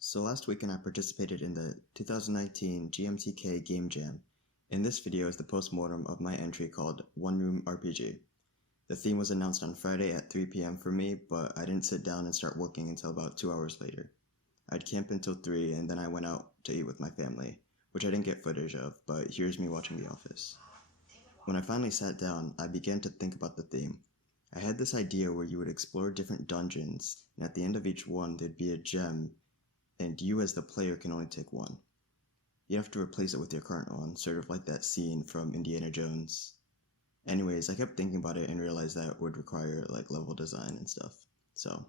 So last weekend I participated in the 2019 GMTK Game Jam. In this video is the postmortem of my entry called One Room RPG. The theme was announced on Friday at 3 p.m. for me, but I didn't sit down and start working until about 2 hours later. I'd camp until 3 and then I went out to eat with my family, which I didn't get footage of, but here's me watching The Office. When I finally sat down, I began to think about the theme. I had this idea where you would explore different dungeons, and at the end of each one there'd be a gem, and you as the player can only take one. You have to replace it with your current one, sort of like that scene from Indiana Jones. Anyways, I kept thinking about it and realized that it would require level design and stuff. So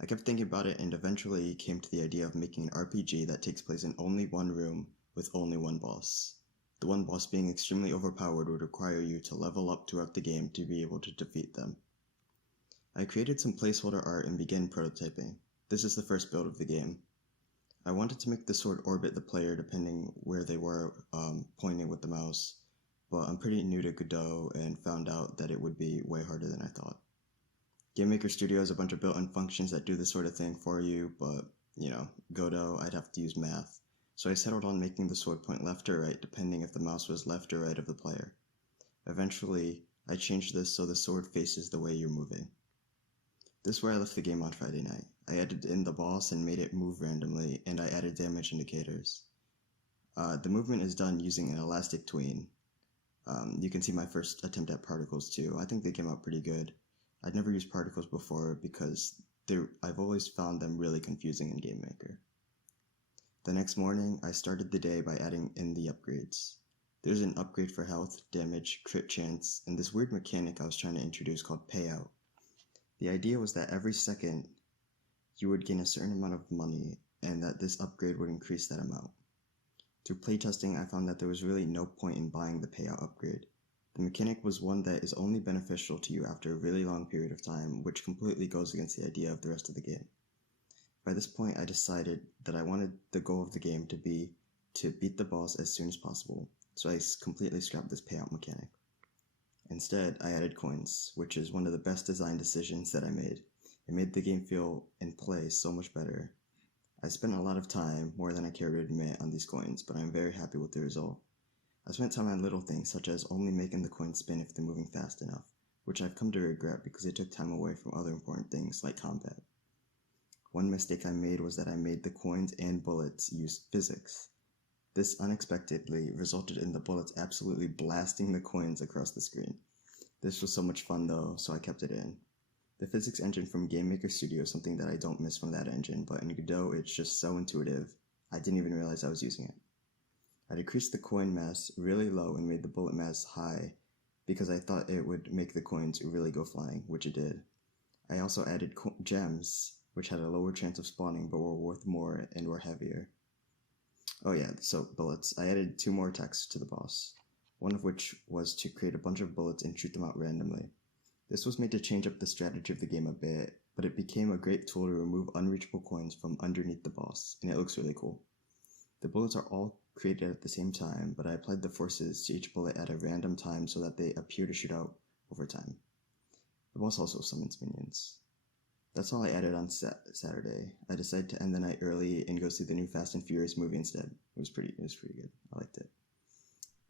I kept thinking about it and eventually came to the idea of making an RPG that takes place in only one room with only one boss. The one boss being extremely overpowered would require you to level up throughout the game to be able to defeat them. I created some placeholder art and began prototyping. This is the first build of the game. I wanted to make the sword orbit the player depending where they were pointing with the mouse, but I'm pretty new to Godot and found out that it would be way harder than I thought. Game Maker Studio has a bunch of built-in functions that do this sort of thing for you, but, Godot, I'd have to use math. So I settled on making the sword point left or right depending if the mouse was left or right of the player. Eventually, I changed this so the sword faces the way you're moving. This is where I left the game on Friday night. I added in the boss and made it move randomly, and I added damage indicators. The movement is done using an elastic tween. You can see my first attempt at particles too. I think they came out pretty good. I'd never used particles before because I've always found them really confusing in Game Maker. The next morning, I started the day by adding in the upgrades. There's an upgrade for health, damage, crit chance, and this weird mechanic I was trying to introduce called payout. The idea was that every second, you would gain a certain amount of money, and that this upgrade would increase that amount. Through playtesting, I found that there was really no point in buying the payout upgrade. The mechanic was one that is only beneficial to you after a really long period of time, which completely goes against the idea of the rest of the game. By this point, I decided that I wanted the goal of the game to be to beat the boss as soon as possible, so I completely scrapped this payout mechanic. Instead, I added coins, which is one of the best design decisions that I made. It made the game feel and play so much better. I spent a lot of time, more than I care to admit, on these coins, but I'm very happy with the result. I spent time on little things such as only making the coins spin if they're moving fast enough, which I've come to regret because it took time away from other important things like combat. One mistake I made was that I made the coins and bullets use physics. This unexpectedly resulted in the bullets absolutely blasting the coins across the screen. This was so much fun though, so I kept it in. The physics engine from Game Maker Studio is something that I don't miss from that engine, but in Godot it's just so intuitive, I didn't even realize I was using it. I decreased the coin mass really low and made the bullet mass high because I thought it would make the coins really go flying, which it did. I also added gems, which had a lower chance of spawning but were worth more and were heavier. Oh yeah, so bullets. I added 2 more attacks to the boss, one of which was to create a bunch of bullets and shoot them out randomly. This was made to change up the strategy of the game a bit, but it became a great tool to remove unreachable coins from underneath the boss, and it looks really cool. The bullets are all created at the same time, but I applied the forces to each bullet at a random time so that they appear to shoot out over time. The boss also summons minions. That's all I added on Saturday. I decided to end the night early and go see the new Fast and Furious movie instead. It was pretty good. I liked it.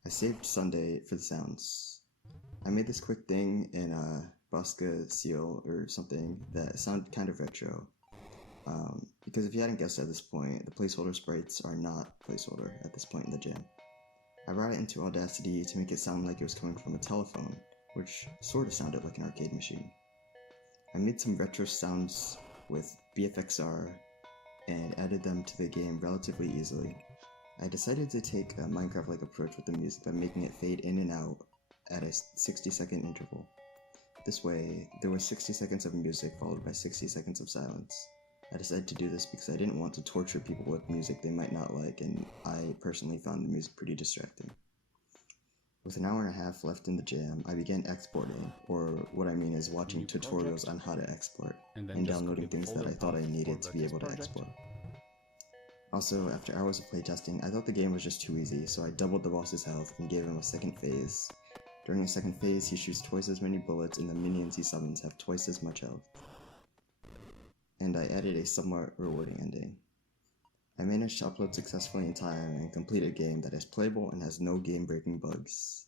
I saved Sunday for the sounds. I made this quick thing in Bosca Seal or something that sounded kind of retro. Because if you hadn't guessed at this point, the placeholder sprites are not placeholder at this point in the jam. I brought it into Audacity to make it sound like it was coming from a telephone, which sort of sounded like an arcade machine. I made some retro sounds with BFXR and added them to the game relatively easily. I decided to take a Minecraft-like approach with the music by making it fade in and out at a 60-second interval. This way, there was 60 seconds of music followed by 60 seconds of silence. I decided to do this because I didn't want to torture people with music they might not like, and I personally found the music pretty distracting. With an hour and a half left in the jam, I began exporting, or what I mean is watching tutorials on how to export, and downloading things that I thought I needed to be able to export. Also, after hours of playtesting, I thought the game was just too easy, so I doubled the boss's health and gave him a second phase. During the second phase, he shoots twice as many bullets and the minions he summons have twice as much health. And I added a somewhat rewarding ending. I managed to upload successfully in time and complete a game that is playable and has no game-breaking bugs.